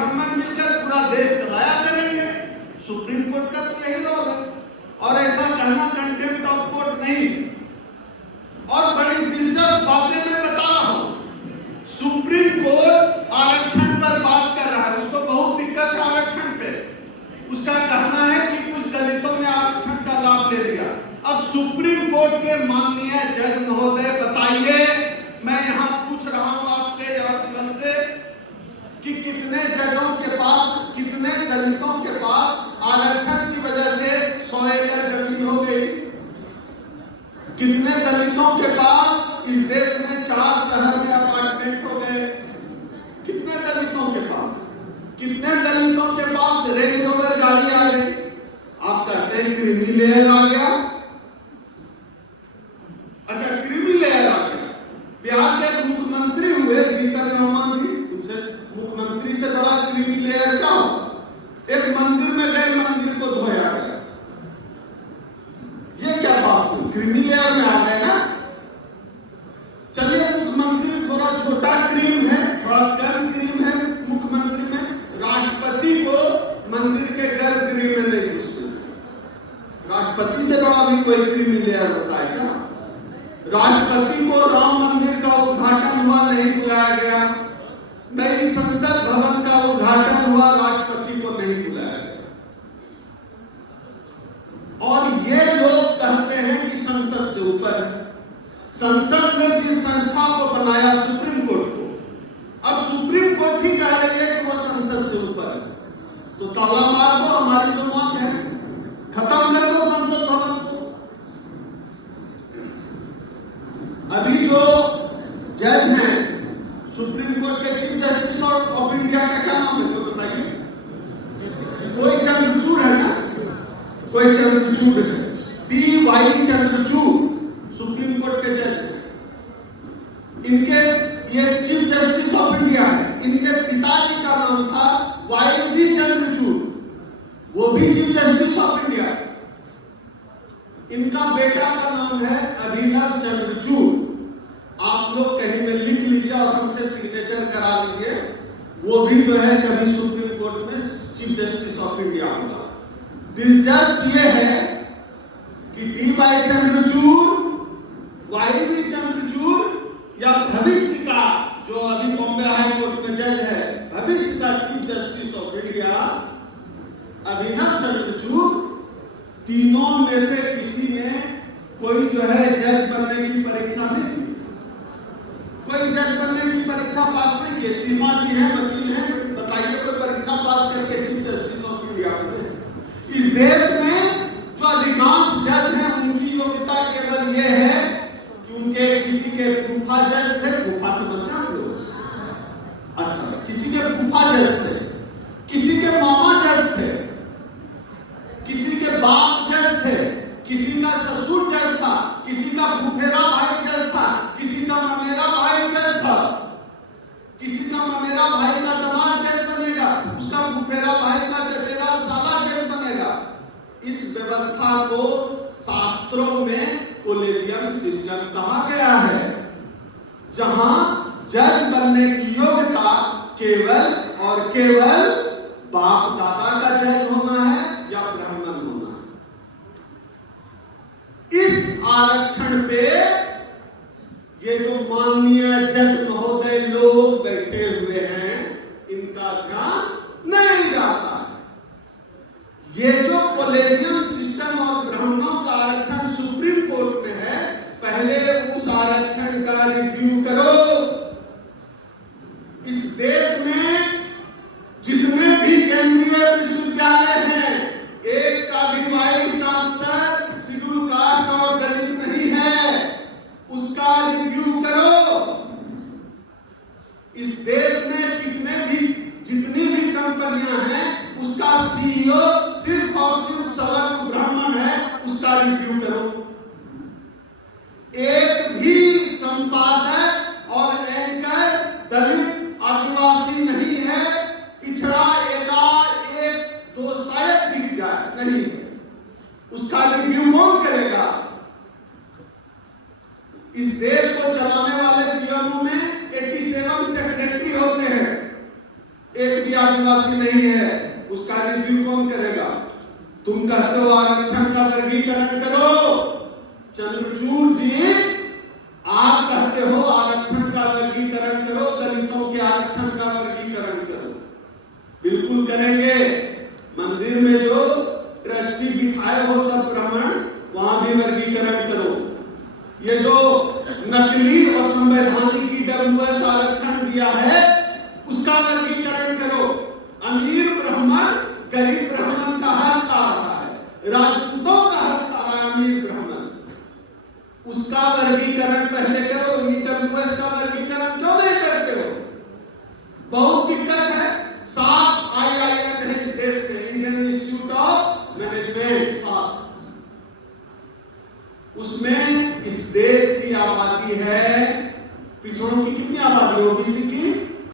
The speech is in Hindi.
ब्राह्मण मिलकर पूरा देश चलाया करेंगे। सुप्रीम कोर्ट का तो यही रोल है। और ऐसा कहना कंटेम्प्ट ऑफ कोर्ट नहीं। और बड़ी दिलचस्प बातें मैं बता रहा हूं। सुप्रीम कोर्ट आरक्षण पर बात कर रहा है, उसको बहुत दिक्कत है आरक्षण पे। उसका कहना है कि कुछ दलितों ने आरक्षण का लाभ ले लिया। अब सुप्रीम कोर्ट के माननीय जज महोदय बताइए, मैं यहाँ पूछ रहा हूँ आपसे से कि कितने जजों के पास, कितने दलितों के पास आरक्षण की वजह से 100 एकड़ जमीन हो गई? कितने दलितों के पास इस देश में 4 शहर में अपार्टमेंट हो गए? कितने दलितों के पास, कितने दलितों के पास रेंज रोवर गाड़ी आ गई? आप कहते हैं क्रीमी लेयर आ गया। अच्छा, क्रीमी लेयर आ गया। बिहार के मुख्यमंत्री हुए जीतन राम जी, उनसे मुख्यमंत्री से बड़ा क्रीमी लेयर क्या हो? एक मंदिर में गए, मंदिर को धोया गया। ये क्या बात हुई? क्रीमी लेयर में आ गए ना। चलिए, मुख्यमंत्री थोड़ा छोटा क्रीम है, थोड़ा कम क्रीम है मुख्यमंत्री में। राष्ट्रपति को मंदिर के गर्भगृह में नहीं घुसते। राष्ट्रपति से बड़ा भी कोई क्रीमी लेयर होता है क्या? राष्ट्रपति को राम मंदिर का उद्घाटन हुआ, नहीं बुलाया गया। नई संसद भवन का उद्घाटन हुआ, राष्ट्रपति को नहीं बुलाया गया। और ये लोग कहते हैं कि संसद से ऊपर है। संसद ने जिस संस्था को बनाया, सुप्रीम कोर्ट को, अब सुप्रीम कोर्ट ही कह रही है कि वो संसद से ऊपर है, तो ताला मार दो। हमारी जो मांग है, खत्म कर दो संसद भवन को। अभी जो जज हैं सुप्रीम कोर्ट के, चीफ जस्टिस ऑफ इंडिया का क्या नाम है, तो बताइए? कोई चंद्रचूड़ है ना, कोई चंद्रचूड़ है, D.Y. चंद्रचूड़ सुप्रीम कोर्ट के जज हैं। इनके, ये चीफ जस्टिस ऑफ इंडिया है। इनके पिताजी का नाम था Y.B. चंद्रचूड़, वो भी चीफ जस्टिस ऑफ इंडिया। इनका बेटा का नाम है अभिनव चंद्रचूड़। आप लोग कहीं में लिख लीजिए और हमसे सिग्नेचर करा लीजिए। वो भी जो है कभी सुप्रीम कोर्ट में चीफ जस्टिस ऑफ इंडिया होगा। दिलचस्प ये है कि D.Y. चंद्रचूड़, Y.B. चंद्रचूड़ या भविष्य का, जो अभी बॉम्बे हाई कोर्ट में जज है, भविष्य का चीफ जस्टिस ऑफ इंडिया अभिनव चंद्रचूड़, तीनों में से किसी ने कोई जो है जज बनने की परीक्षा नहीं दी। कोई जज बनने की परीक्षा पास नहीं किए। सीमा जी है, वकील है, बताइए कोई परीक्षा पास करके चीफ जस्टिस ऑफ इंडिया बने? इस देश में जो अधिकांश जज हैं, उनकी योग्यता केवल ये है कि उनके किसी के फूफा जज थे। फूफा समझते हैं लोग? अच्छा, किसी के फूफा जज थे, किसी के मामा जज थे, किसी के बाप जज थे, किसी का ससुर जज था, किसी का फुफेरा भाई जज था, किसी का ममेरा भाई जज था, किसी का ममेरा भाई का दामाद जज बनेगा, उसका फुफेरा भाई का चचेरा साला जज बनेगा। इस व्यवस्था को शास्त्रों में कॉलेजियम सिस्टम कहा गया है, जहां जज बनने की योग्यता केवल और केवल बाप दादा का जज होना है या ब्राह्मण होना है। इस आरक्षण पे ये जो माननीय जज महोदय लोग बैठे हुए हैं, इनका ध्यान नहीं जाता है। ये जो कॉलेजियम सिस्टम और ब्राह्मणों का आरक्षण सुप्रीम कोर्ट में है, पहले उस आरक्षण का रिव्यू करो। इस देश में जितने भी केंद्रीय विश्वविद्यालय हैं, एक का भी वाइस चांसलर शेड्यूल कास्ट और दलित नहीं है, उसका रिव्यू करो। इस देश में जितनी भी कंपनियां हैं, उसका CEO सिर्फ और सिर्फ सवर्ण ब्राह्मण है, उसका रिव्यू करो। एक भी संपादक और एंकर दलित आदिवासी नहीं है, पिछड़ा एक दो शायद दिख जाए, नहीं, उसका रिव्यू कौन करेगा? इस देश को चलाने वाले पियोनों में 87 सेक्रेटरी होते हैं, एक भी आदिवासी नहीं है, उसका रिव्यू कौन करेगा? तुम कहते हो आरक्षण का वर्गीकरण करो, चंद्रचूड़ जी आप कहते हो आरक्षण का वर्गीकरण करो, दलितों के आरक्षण का वर्गीकरण करो। बिल्कुल करेंगे। मंदिर में जो ट्रस्टी बिठाए हो सब ब्राह्मण, वहां भी वर्गीकरण करो। ये जो नकली और संवैधानिक ईडब्ल्यूएस आरक्षण दिया है उसका वर्गीकरण करो। अमीर ब्राह्मण गरीब ब्राह्मण का हक खा रहा है, राजपूतों का हक खा रहा है अमीर ब्राह्मण, उसका वर्गीकरण पहले करो। ईडब्ल्यूएस का वर्गीकरण क्यों नहीं करते हो? बहुत दिक्कत है। 7 IIM है इस देश में, इंडियन इंस्टीट्यूट ऑफ मैनेजमेंट 7, उसमें इस देश की आबादी है, पिछड़ों की कितनी आबादी होगी?